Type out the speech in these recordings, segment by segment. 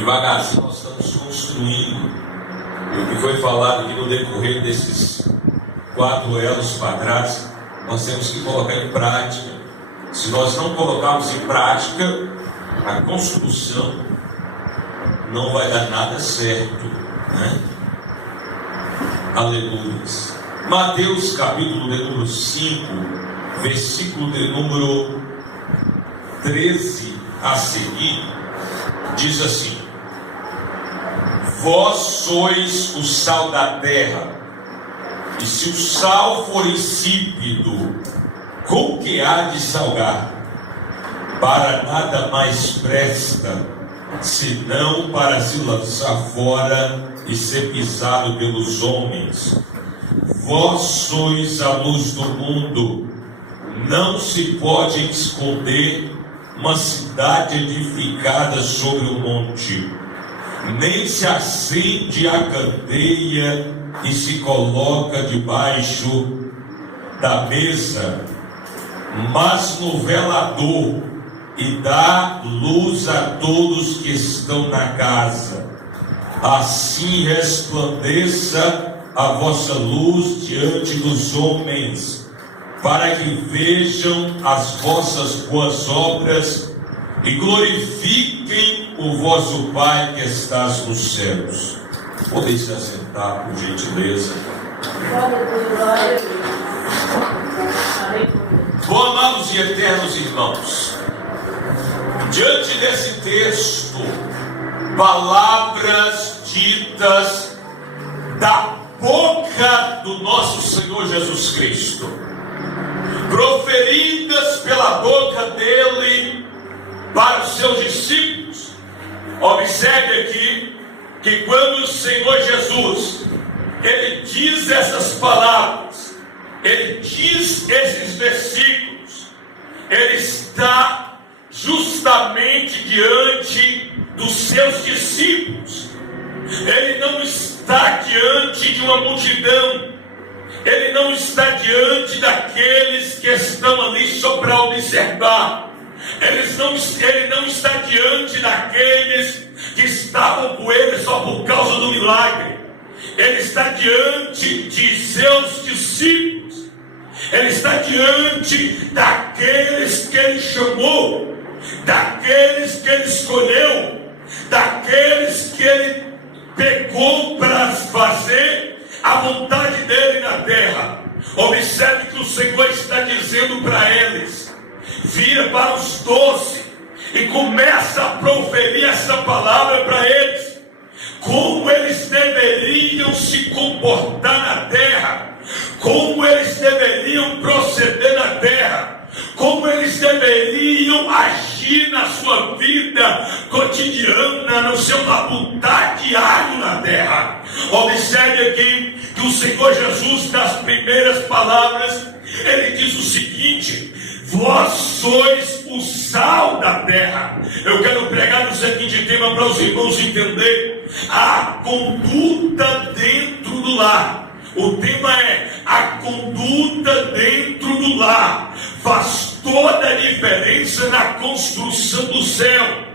Devagarzinho nós estamos construindo. E o que foi falado aqui no decorrer desses 4 elos quadrados, nós temos que colocar em prática. Se nós não colocarmos em prática, a construção não vai dar nada certo, né? Aleluia. Mateus capítulo de número 5, versículo de número 13 a seguir, diz assim: vós sois o sal da terra, e se o sal for insípido, com que há de salgar? Para nada mais presta, senão para se lançar fora e ser pisado pelos homens. Vós sois a luz do mundo. Não se pode esconder uma cidade edificada sobre um monte, nem se acende a candeia e se coloca debaixo da mesa, mas no velador, e dá luz a todos que estão na casa. Assim resplandeça a vossa luz diante dos homens, para que vejam as vossas boas obras e glorifiquem o vosso Pai que estás nos céus. Podem se assentar, por gentileza. Bom, amados e eternos irmãos, diante desse texto, palavras ditas da boca do nosso Senhor Jesus Cristo, proferidas pela boca dele para os seus discípulos. Observe aqui que quando o Senhor Jesus ele diz essas palavras, ele diz esses versículos, ele está justamente diante dos seus discípulos. Ele não está diante de uma multidão, ele não está diante daqueles que estão ali só para observar, ele não está diante daqueles que estavam com ele só por causa do milagre. Ele está diante de seus discípulos, ele está diante daqueles que ele chamou, daqueles que ele escolheu, daqueles que ele pegou para fazer a vontade dele na terra. Observe que o Senhor está dizendo para eles, vira para os 12 e começa a proferir essa palavra para eles, como eles deveriam se comportar na terra, como eles deveriam proceder na terra, como eles deveriam agir na sua vida cotidiana, no seu labutar diário na terra. Observe aqui que o Senhor Jesus, nas primeiras palavras, ele diz o seguinte: vós sois o sal da terra. Eu quero pregar no seguinte tema para os irmãos entenderem: a conduta dentro do lar. O tema é a conduta dentro do lar. Faz toda a diferença na construção do céu.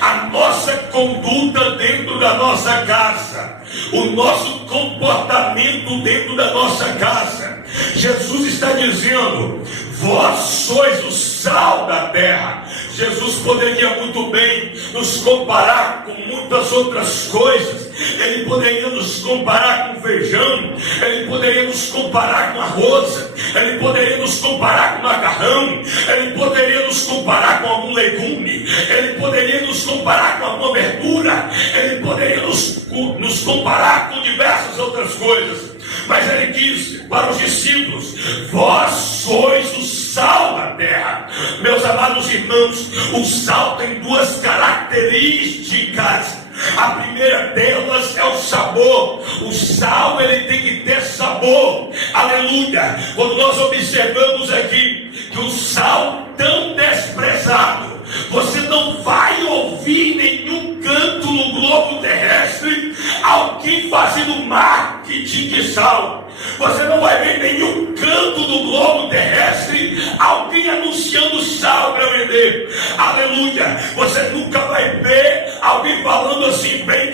A nossa conduta dentro da nossa casa, o nosso comportamento dentro da nossa casa. Jesus está dizendo: vós sois o sal da terra. Jesus poderia muito bem nos comparar com muitas outras coisas. Ele poderia nos comparar com feijão, ele poderia nos comparar com arroz, ele poderia nos comparar com macarrão, ele poderia nos comparar com algum legume, ele poderia nos comparar com alguma verdura, ele poderia nos comparar com diversas outras coisas. Mas ele disse para os discípulos: vós sois o sal da terra. Meus amados irmãos, o sal tem 2 características. A primeira delas é o sabor. O sal, ele tem que ter sabor. Aleluia. Quando nós observamos aqui que o sal tão desprezado, você não vai ouvir em nenhum canto no globo terrestre alguém fazendo marketing de sal. Você não vai ver em nenhum canto do globo terrestre alguém anunciando sal para vender. Aleluia. Você nunca vai ver alguém falando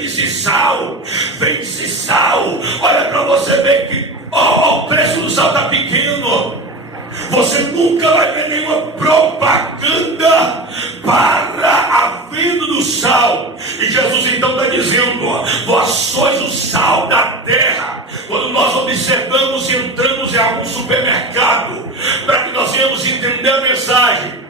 vende-se sal, vende-se sal. Olha para você ver que o preço do sal está pequeno. Você nunca vai ver nenhuma propaganda para a venda do sal. E Jesus então está dizendo: vós sois o sal da terra. Quando nós observamos e entramos em algum supermercado, para que nós venhamos entender a mensagem,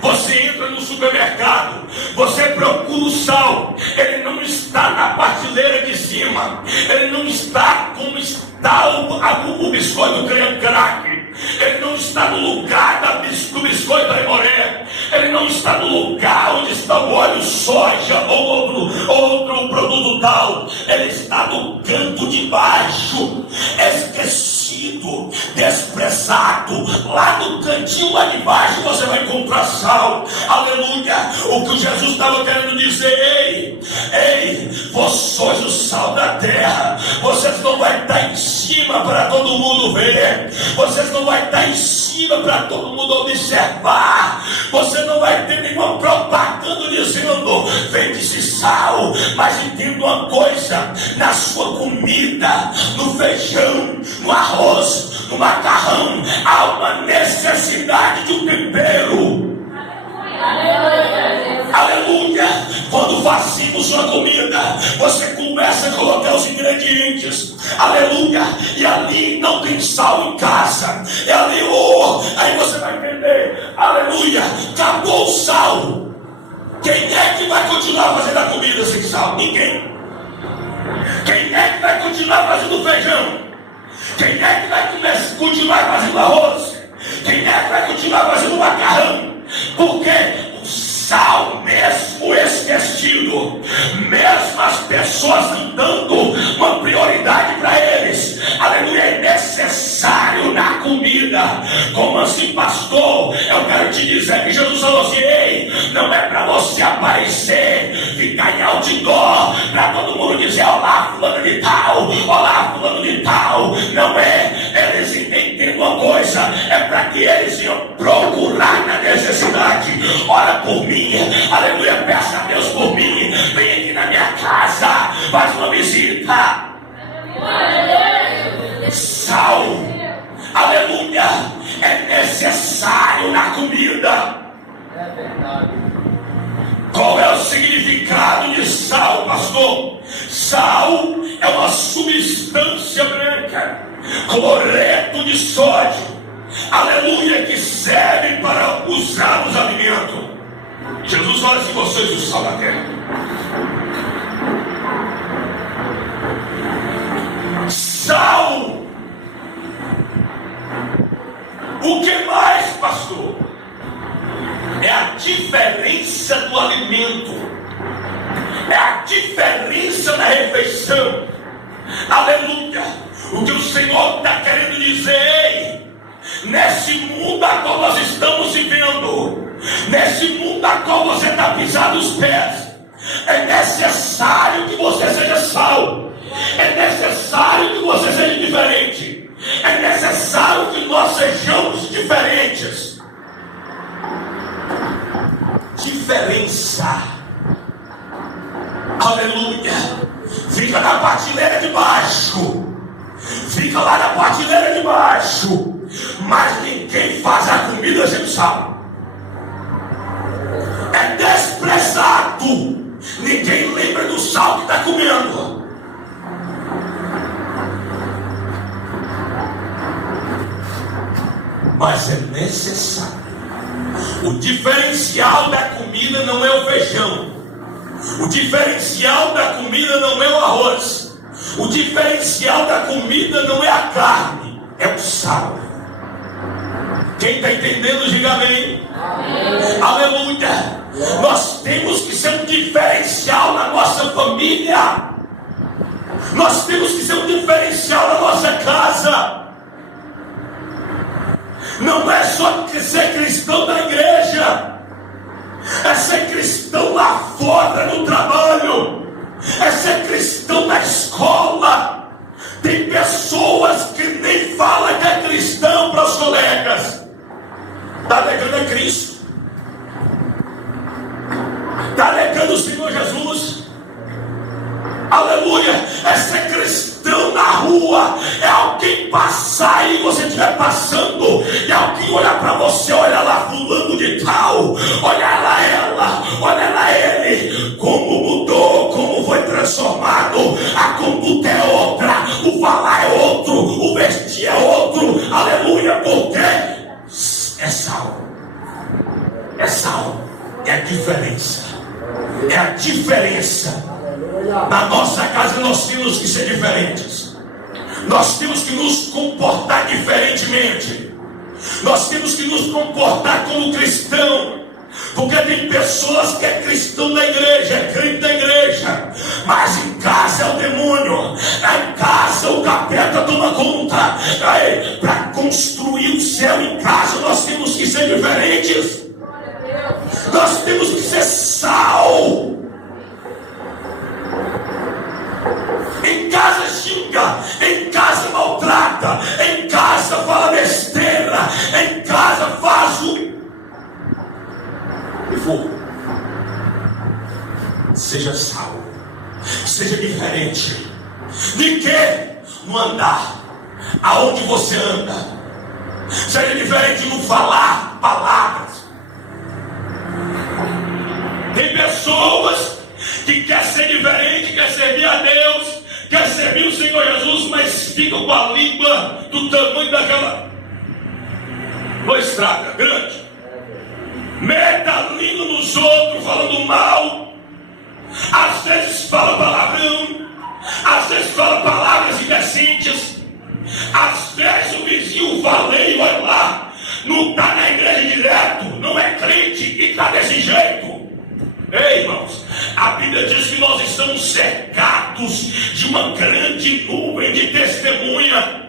você entra no supermercado, você procura o sal, ele não está na prateleira de cima, ele não está como está o biscoito creme crack, ele não está no lugar do biscoito Aimoré, ele não está no lugar onde está o óleo soja ou outro produto tal, ele está no canto de baixo, esquecido, desprezado. Lá no cantinho lá de baixo você vai encontrar sal. Aleluia. O que Jesus estava querendo dizer: ei, vós sois o sal da terra. Vocês não vão estar em cima para todo mundo ver, vocês não vão estar em cima para todo mundo observar, você não vai ter nenhuma propaganda dizendo vende-se sal. Mas entenda uma coisa: na sua comida, no feijão, no arroz, no macarrão, há uma necessidade de um tempero. Aleluia. Quando fazemos uma comida, você começa a colocar os ingredientes, aleluia, e ali não tem sal em casa, é ali, aí você vai entender, aleluia, acabou o sal. Quem é que vai continuar fazendo a comida sem sal? Ninguém. Quem é que vai continuar fazendo feijão? Quem é que vai continuar fazendo arroz? Quem é que vai continuar fazendo macarrão? Porque o sal, mesmo esquecido, mesmo as pessoas não dando uma prioridade para eles, aleluia, é necessário na comida. Como assim, pastor? Eu quero te dizer que Jesus falou assim: ei, não é para você aparecer, ficar em outdoor, para todo mundo dizer olá fulano de tal, olá fulano de tal. Não é. Eles entendem uma coisa, é para que eles iam procurar na necessidade. Ora por mim, aleluia, peça a Deus por mim, vem aqui na minha casa, faz uma visita. Sal, aleluia, é necessário na comida. Qual é o significado de sal, pastor? Sal é uma substância branca, cloreto de sódio, aleluia, que serve para usar os alimentos. Jesus fala assim: vocês o sal da terra. Sal. O que mais, pastor? É a diferença do alimento, é a diferença na refeição. Aleluia. O que o Senhor está querendo dizer: ei, nesse mundo a qual nós estamos vivendo, nesse mundo a qual você está pisando os pés, é necessário que você seja sal, é necessário que você seja diferente, é necessário que nós sejamos diferentes. Diferença, aleluia, fica na prateleira de baixo, fica lá na prateleira de baixo, mas ninguém faz a comida sem sal. É desprezado, ninguém lembra do sal que está comendo. Mas é necessário. O diferencial da comida não é o feijão, o diferencial da comida não é o arroz, o diferencial da comida não é a carne, é o sal. Quem está entendendo, diga amém. Aleluia. Nós temos que ser um diferencial na nossa família, nós temos que ser um diferencial na nossa casa. Não é só ser cristão na igreja, é ser cristão lá fora no trabalho, é ser cristão na escola. Tem pessoas que nem falam que é cristão para os colegas, está negando a Cristo, está negando o Senhor Jesus. Aleluia. É ser cristão na rua. É alguém passar aí, você estiver passando, e alguém olhar para você, olha lá fulano de tal, olha lá ela, olha lá ele, como mudou, como foi transformado, a conduta é outra, o falar é outro, o vestir é outro. Aleluia. Porque é sal. É sal. É a diferença. É a diferença. Na nossa casa nós temos que ser diferentes. Nós temos que nos comportar diferentemente. Nós temos que nos comportar como cristão. Porque tem pessoas que é cristão da igreja, é crente da igreja, mas em casa é o demônio. Em casa o capeta toma conta. Para construir o céu em casa nós temos que ser diferentes. Nós temos que ser sal. Em casa xinga, em casa maltrata, em casa fala besteira, em casa faz o que for. Seja sal, seja diferente. De que? No andar, aonde você anda. Seja diferente no falar palavras. Tem pessoas que quer ser diferente, quer servir a Deus, quer servir o Senhor Jesus, mas ficam com a língua do tamanho daquela estrada grande. Meta a língua nos outros, falando mal. Às vezes fala palavrão, às vezes fala palavras indecentes. Às vezes o vizinho valei, olha lá, não está na igreja direto, não é crente e está desse jeito. Ei, irmãos, a Bíblia diz que nós estamos cercados de uma grande nuvem de testemunha.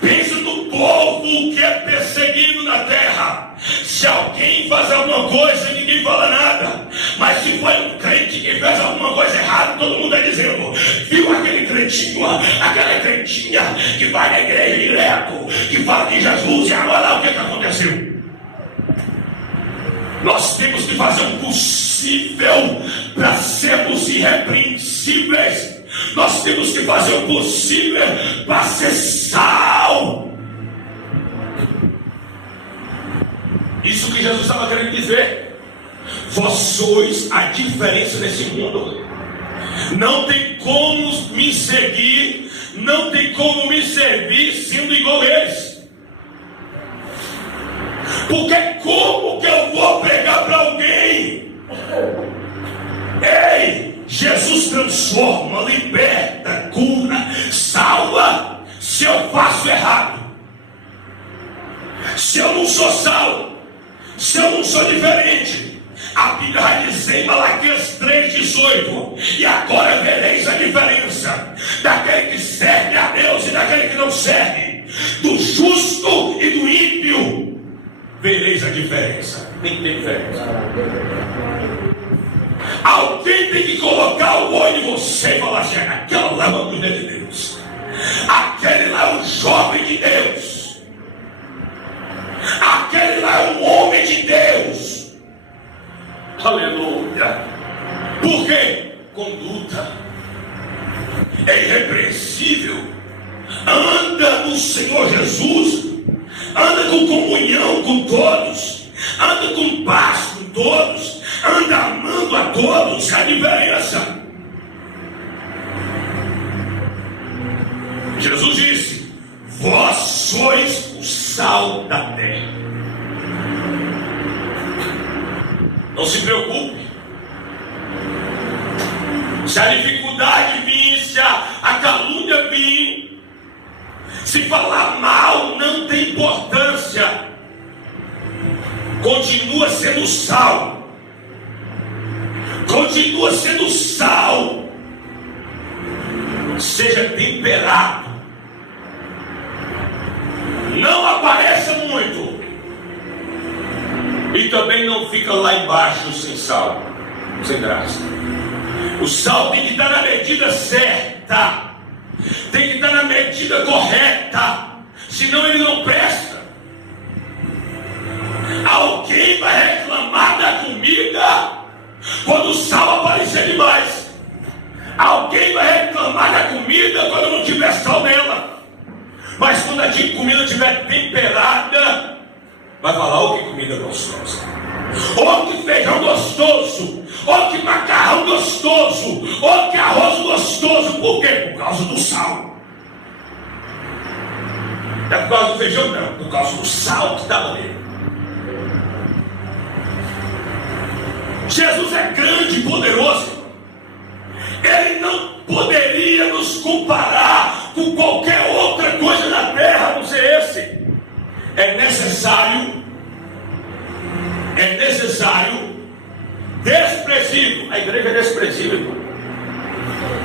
Pensa no povo que é perseguido na terra. Se alguém faz alguma coisa, ninguém fala nada. Mas se foi um crente que fez alguma coisa errada, todo mundo está dizendo: viu aquele crentinho, aquela crentinha que vai na igreja direto, que fala de Jesus, e agora o que aconteceu? Nós temos que fazer o possível para sermos irrepreensíveis. Nós temos que fazer o possível para ser sal. Isso que Jesus estava querendo dizer. Vós sois a diferença nesse mundo. Não tem como me seguir, não tem como me servir sendo igual a eles. Porque como que eu vou pregar para alguém? Ei, Jesus transforma, liberta, cura, salva. Se eu faço errado, se eu não sou sal, se eu não sou diferente, a Bíblia vai dizer em Malaquias 3,18: e agora vereis a diferença daquele que serve a Deus e daquele que não serve, do justo e do ímpio. Vereis a diferença. Tem diferença. Alguém tem que colocar o olho em você e falar assim: aquela lá é uma mulher de Deus, aquele lá é um jovem de Deus, aquele lá é um homem de Deus. Aleluia. Por quê? Conduta é irrepreensível. Anda no Senhor Jesus, anda com comunhão com todos, anda com paz com todos, anda amando a todos. É a diferença. Jesus disse: vós sois o sal da terra. Não se preocupe. Se a dificuldade vir, se a calúnia vir, se falar mal, não tem importância. Continua sendo sal. Continua sendo sal. Seja temperado. Não apareça muito. E também não fica lá embaixo sem sal, sem graça. O sal tem que estar na medida certa, tem que estar na medida correta, senão ele não presta. Alguém vai reclamar da comida quando o sal aparecer demais. Alguém mais a comida quando não tiver sal nela. Mas quando a comida estiver temperada, vai falar: oh, que comida gostosa, oh, que feijão gostoso, oh, que macarrão gostoso, oh, que arroz gostoso. Por quê? Por causa do sal. Não é por causa do feijão, não, por causa do sal que estava nele. Jesus é grande e poderoso. Ele não poderia nos comparar com qualquer outra coisa na terra, a não ser esse. É necessário desprezível. A igreja é desprezível, irmão.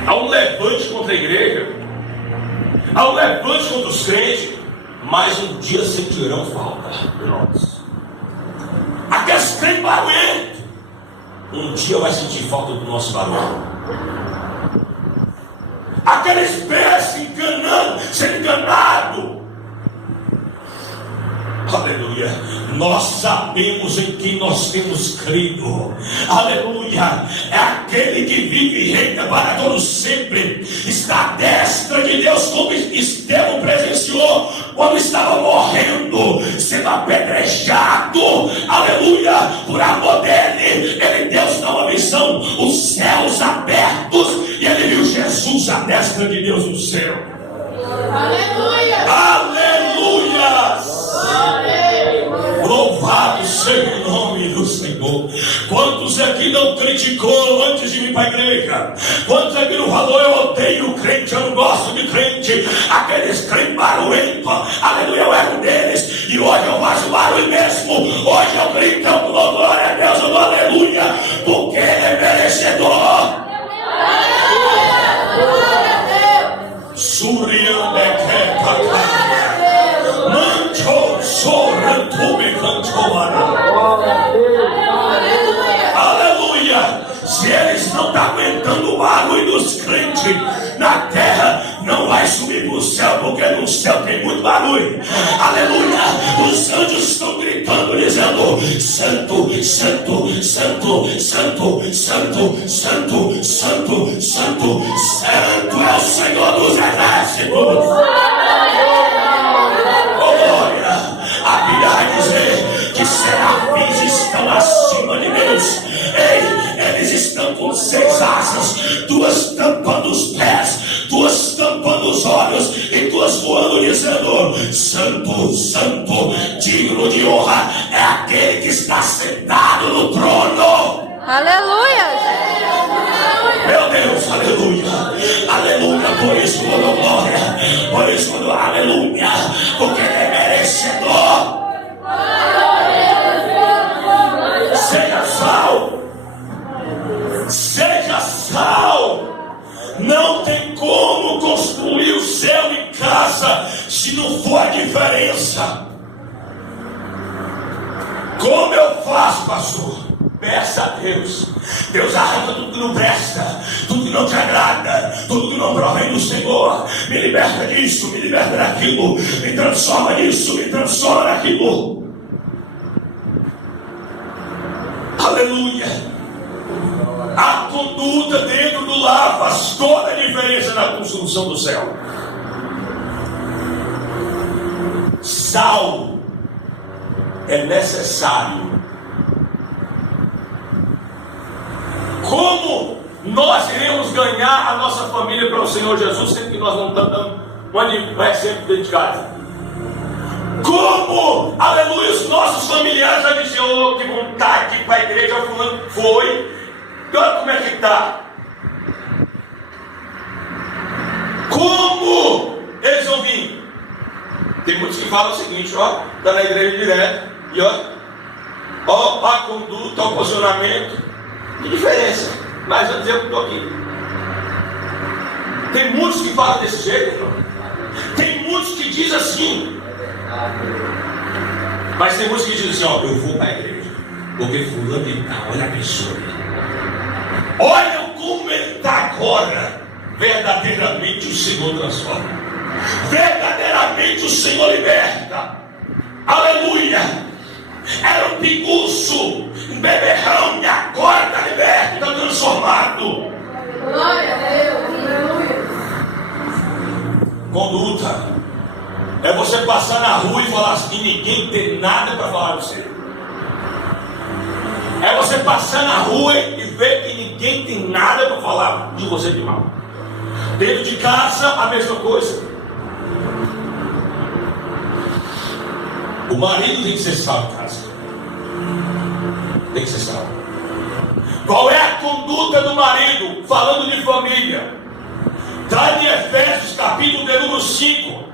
Há um levante contra a igreja, há um levante contra os crentes, mas um dia sentirão falta de nós. Aqueles crentes barulhentos, um dia vai sentir falta do nosso barulho. Aqueles pés enganando, sendo enganado. Aleluia. Nós sabemos em quem nós temos crido. Aleluia. É aquele que vive e reina para todo sempre. Está à destra de Deus, como Estevão presenciou quando estava morrendo, sendo apedrejado. Aleluia. Por amor dele, ele deu uma visão, os céus abertos, e ele viu Jesus à destra de Deus no céu. Aleluia. Aleluia. Louvado seja o nome do Senhor. Quantos aqui não criticou antes de vir para a igreja? Quantos aqui não falou: eu odeio crente, eu não gosto de crente? Aqueles crentes barulhentos, aleluia, eu erro deles. E hoje eu faço barulho mesmo. Hoje eu grito, eu dou glória a Deus, eu dou aleluia, porque ele é merecedor. Aleluia. Se eles não estão aguentando o barulho dos crentes na terra, não vai subir para o céu, porque no céu tem muito barulho. Aleluia. Os anjos estão gritando, dizendo: santo, santo, santo, santo, santo, santo, santo, santo, santo é o Senhor dos exércitos. Glória. A Bíblia vai dizer que serafins estão acima de Deus. Eles estão com 6 asas, 2 tampando os pés, 2 tampando os olhos e 2 voando, dizendo: santo, santo, digno de honra é aquele que está sentado no trono. Aleluia. Meu Deus, aleluia, aleluia. Por isso eu dou glória, por isso eu dou aleluia, porque ele é merecedor. Seja sal, seja sal. Não tem como construir o céu em casa se não for a diferença. Como eu faço, pastor? Peça a Deus. Deus arranca tudo que não presta, tudo que não te agrada, tudo que não provém do Senhor. Me liberta disso, me liberta daquilo, me transforma nisso, me transforma naquilo. Aleluia. A conduta dentro do lar faz toda a diferença na construção do céu. Sal é necessário. Como nós iremos ganhar a nossa família para o Senhor Jesus, sendo que nós não estamos dando um exemplo dentro de casa? Como, aleluia, os nossos familiares já diziam: oh, que vontade de ir para a igreja, fulano foi, olha como é que está. Como eles vão vir? Tem muitos que falam o seguinte: ó, está na igreja direto, e ó, a conduta, o posicionamento. Que diferença? Mas eu dizer que eu estou aqui. Tem muitos que falam desse jeito, irmão. Tem muitos que dizem assim. Mas tem muitos que dizem assim: ó, eu vou para a igreja, porque fulano está, olha a pessoa. Olha como ele está agora. Verdadeiramente o Senhor transforma. Verdadeiramente o Senhor liberta. Aleluia. Era um pinguço, um beberrão, e agora está liberto, está transformado. Glória a Deus. conduta. É você passar na rua e falar assim, e ninguém tem nada para falar de você. É você passar na rua e ver que ninguém tem nada para falar de você de mal. Dentro de casa, a mesma coisa. O marido tem que ser salvo em casa. Tem que ser salvo. Qual é a conduta do marido? Falando de família. Está em Efésios capítulo de número 5.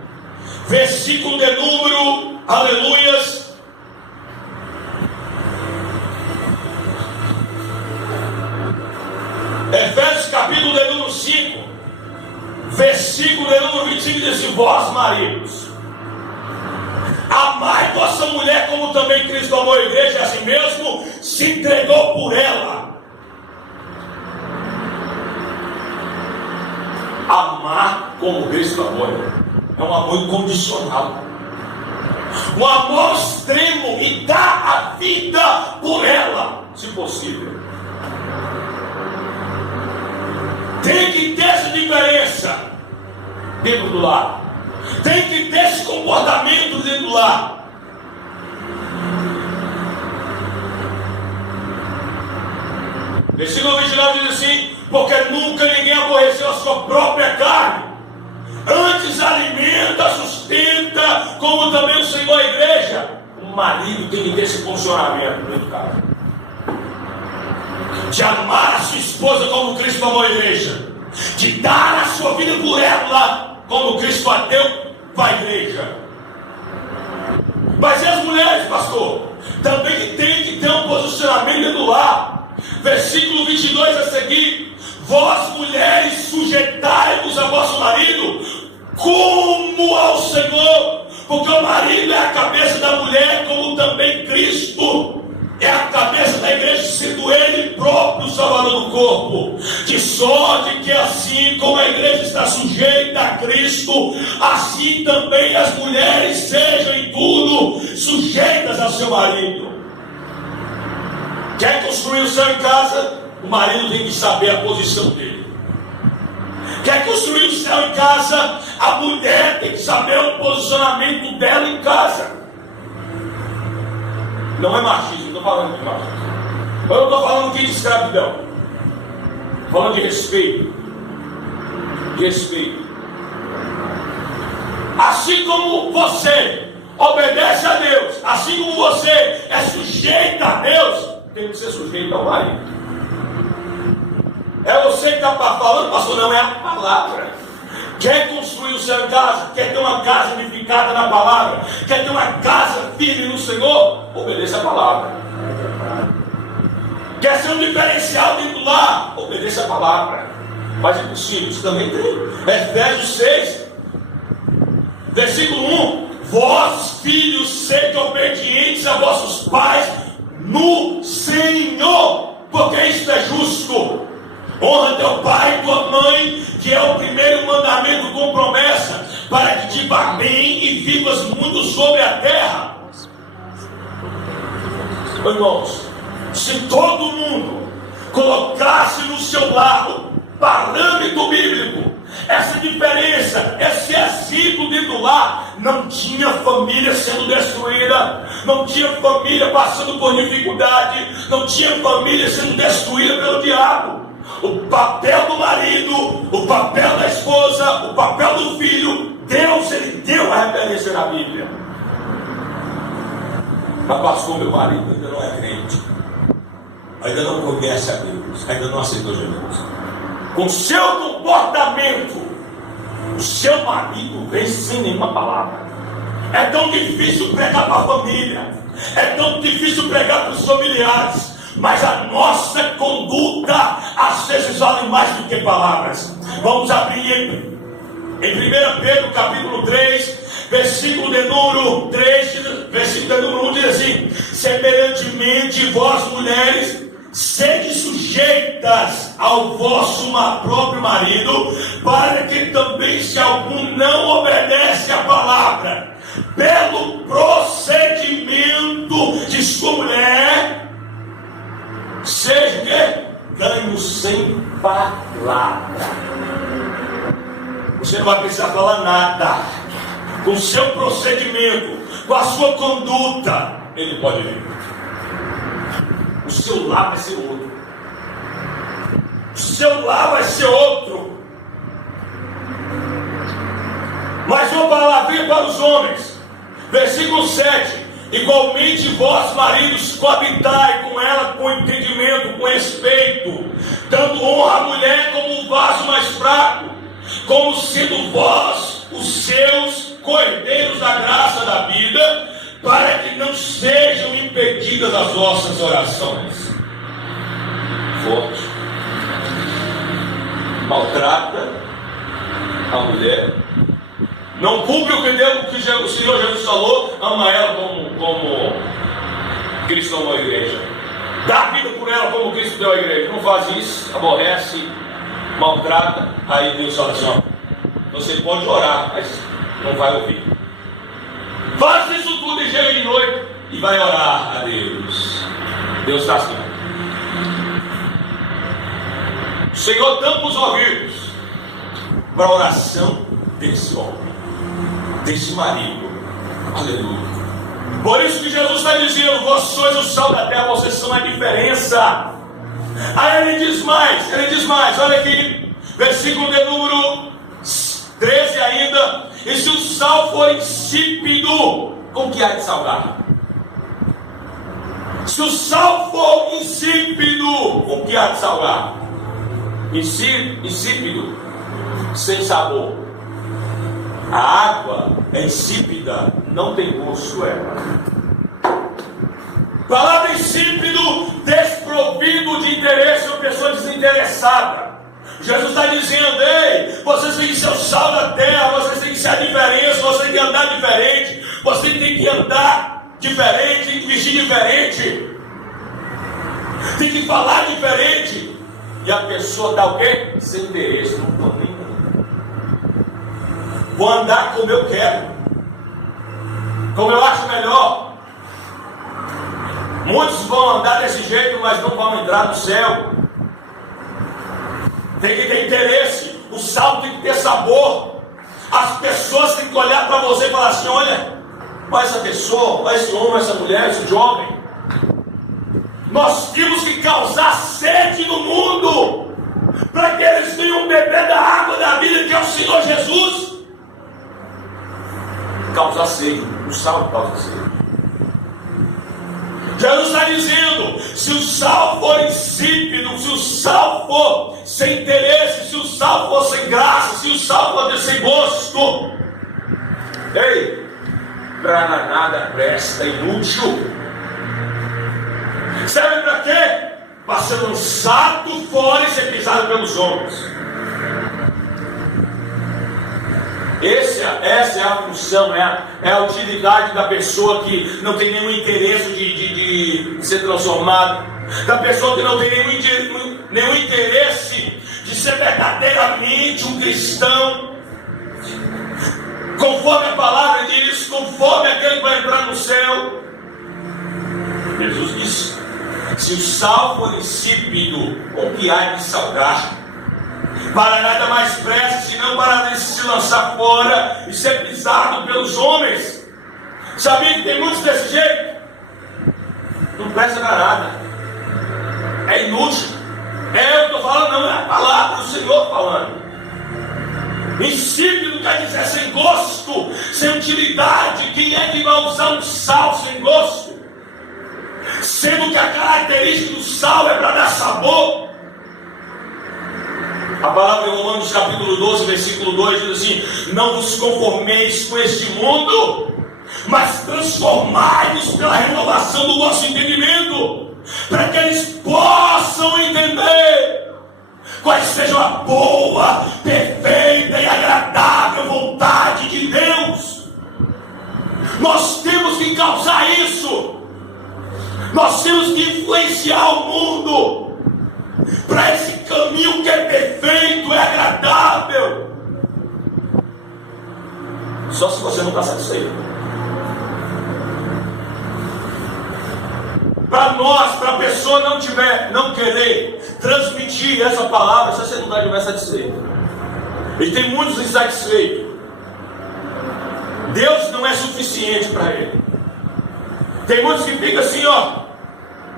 Versículo de número, aleluias, Efésios capítulo de número 5, versículo de número 25, diz assim: vós maridos, amai vossa mulher como também Cristo amou a igreja e a si mesmo se entregou por ela. Amar como Cristo amou a igreja. É um amor incondicional, um amor extremo, e dar a vida por ela, se possível. Tem que ter essa diferença dentro do lar, tem que ter esse comportamento dentro do lar. Versículo 29 diz assim: porque nunca ninguém aborreceu a sua própria carne, antes alimenta, sustenta, como também o Senhor a igreja. O marido tem que ter esse funcionamento dentro de casa, de amar a sua esposa como Cristo amou a igreja, de dar a sua vida por ela como Cristo deu para a igreja. Mas e as mulheres, pastor? Também tem que ter um posicionamento dentro do lar. Versículo 22 a seguir: vós mulheres, sujeitai-vos a vosso marido como ao Senhor, porque o marido é a cabeça da mulher, como também Cristo é a cabeça da igreja, sendo ele próprio o salvador do corpo. De sorte que assim como a igreja está sujeita a Cristo, assim também as mulheres sejam em tudo sujeitas ao seu marido. Quer construir o céu em casa? O marido tem que saber a posição dele. Quer construir o céu em casa? A mulher tem que saber o posicionamento dela em casa. Não é machismo, não estou falando de machismo. Eu não estou falando aqui de escravidão. Estou falando de respeito. De respeito. Assim como você obedece a Deus, assim como você é sujeito a Deus, tem que ser sujeito ao marido. É você que está falando, pastor, não é a palavra. Quer construir o céu em casa? Quer ter uma casa edificada na palavra? Quer ter uma casa firme no Senhor? Obedeça a palavra. Quer ser um diferencial dentro do lar? Obedeça a palavra. Mas é possível, isso também tem. Efésios 6, versículo 1: vós, filhos, sede obedientes a vossos pais no Senhor, porque isto é justo. Honra teu pai e tua mãe, que é o primeiro mandamento com promessa, para que te vá bem e vivas muito sobre a terra. Irmãos, se todo mundo colocasse no seu lado parâmetro bíblico, essa diferença, esse exemplo dentro do lar, não tinha família sendo destruída, não tinha família passando por dificuldade, não tinha família sendo destruída pelo diabo. O papel do marido, o papel da esposa, o papel do filho, Deus, ele deu a referência na Bíblia. Mas pastor, meu marido ainda não é crente, ainda não conhece a Deus, ainda não aceitou Jesus. Com seu comportamento, o seu marido vem sem nenhuma palavra. É tão difícil pregar para a família, é tão difícil pregar para os familiares, mas a nossa conduta às vezes vale mais do que palavras. Vamos abrir em 1 Pedro capítulo 3, versículo de número 3, versículo de número 1 diz assim: semelhantemente vós mulheres, sede sujeitas ao vosso próprio marido, para que também, se algum não obedece à palavra, pelo procedimento de sua mulher, seja ganho sem palavra. Você não vai precisar falar nada. Com o seu procedimento, com a sua conduta, Ele pode vir. O seu lar vai ser outro. O seu lar vai ser outro. Mais uma palavrinha para os homens. Versículo 7. Igualmente vós, maridos, coabitai com ela com entendimento, com respeito, dando honra à mulher como o vaso mais fraco, como sendo vós os seus cordeiros da graça da vida, para que não sejam impedidas as vossas orações. Forte. Maltrata a mulher. Não cumpre o que o Senhor Jesus falou, ama ela como Cristo amou a igreja. Dá a vida por ela como Cristo deu à igreja. Não faz isso, aborrece, maltrata. Aí Deus fala assim, ó, você pode orar, mas não vai ouvir. Faz isso tudo de dia e de noite e vai orar a Deus. Deus está assim. O Senhor tampa os ouvidos para a oração desse homem, desse marido. Aleluia. Por isso que Jesus está dizendo, vós sois o sal da terra, vocês são a diferença. Aí ele diz mais, olha aqui, versículo de número 13 ainda. E se o sal for insípido, com que há de salgar? Se o sal for insípido, com que há de salgar? Insípido, sem sabor. A água é insípida, não tem gosto ela. Palavra insípido, desprovido de interesse, uma pessoa desinteressada. Jesus está dizendo, ei, vocês têm que ser o sal da terra, vocês têm que ser a diferença, vocês têm que andar diferente, vocês têm que andar diferente, têm que vestir diferente, tem que falar diferente. E a pessoa está o quê? Sem interesse, não estou nem. Vou andar como eu quero, como eu acho melhor. Muitos vão andar desse jeito, mas não vão entrar no céu. Tem que ter interesse, o sal tem que ter sabor. As pessoas têm que olhar para você e falar assim, olha, olha essa pessoa, olha esse homem, essa mulher, esse jovem. Nós temos que causar sede no mundo, para que eles venham beber da água da vida que é o Senhor Jesus. Causa sede, o sal causa sede. Jesus está dizendo, se o sal for insípido, se o sal for sem interesse, se o sal for sem graça, se o sal for sem gosto, ei, para nada presta, inútil. Serve para quê? Para ser lançado fora e ser pisado pelos homens. Essa é a função, é a utilidade da pessoa que não tem nenhum interesse de ser transformado, da pessoa que não tem nenhum interesse de ser verdadeiramente um cristão, conforme a palavra diz, conforme aquele que vai entrar no céu. Jesus disse, se o sal for insípido, o que há de salgar? Para nada mais presta, senão para se lançar fora e ser pisado pelos homens. Sabia que tem muitos desse jeito? Não presta para nada, é inútil. É eu que estou falando, não, é a palavra do Senhor falando. Insípido quer dizer sem gosto, sem utilidade. Quem é que vai usar um sal sem gosto? Sendo que a característica do sal é para dar sabor. A palavra em Romanos capítulo 12, versículo 2 diz assim, não vos conformeis com este mundo, mas transformai-vos pela renovação do vosso entendimento, para que eles possam entender quais sejam a boa, perfeita e agradável vontade de Deus. Nós temos que causar isso. Nós temos que influenciar o mundo para esse caminho que é perfeito, é agradável. Só se você não está satisfeito. Para nós, para a pessoa não querer transmitir essa palavra, se você não estiver satisfeito. E tem muitos insatisfeitos. Deus não é suficiente para ele. Tem muitos que ficam assim, ó.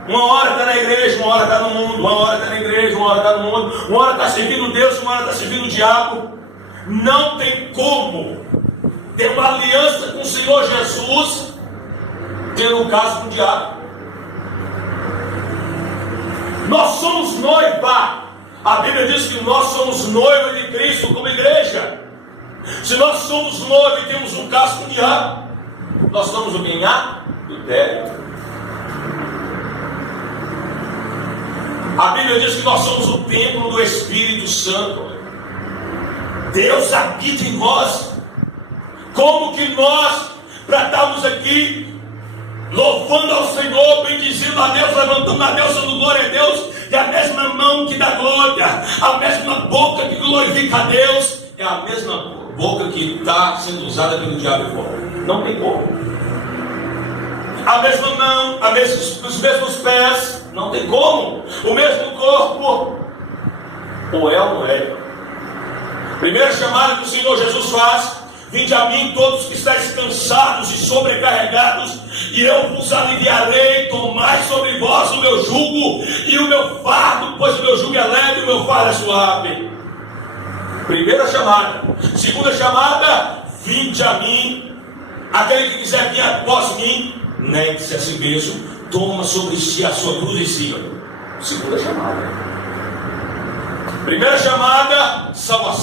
Uma hora está na igreja, uma hora está no mundo. Uma hora está na igreja, uma hora está no mundo. Uma hora está servindo Deus, uma hora está servindo o diabo. Não tem como ter uma aliança com o Senhor Jesus tendo um caso com o diabo. Nós somos noiva. A Bíblia diz que nós somos noiva de Cristo como igreja. Se nós somos noiva e temos um caso com o diabo, nós estamos o quê? Em adultério. A Bíblia diz que nós somos o templo do Espírito Santo. Deus habita em nós. Como que nós, para estarmos aqui louvando ao Senhor, bendizendo a Deus, levantando a Deus, dando glória a Deus, é a mesma mão que dá glória, a mesma boca que glorifica a Deus, é a mesma boca que está sendo usada pelo diabo fora. Não tem como. A mesma mão, os mesmos pés, não tem como. O mesmo corpo. Ou é ou não é? Primeira chamada que o Senhor Jesus faz: vinde a mim todos que estáis cansados e sobrecarregados, e eu vos aliviarei. Tomai sobre vós o meu jugo e o meu fardo, pois o meu jugo é leve e o meu fardo é suave. Primeira chamada. Segunda chamada: vinde a mim. Aquele que quiser vir após mim, negue-se a si mesmo, toma sobre si a sua cruz e siga. Segunda chamada. Primeira chamada: salvação.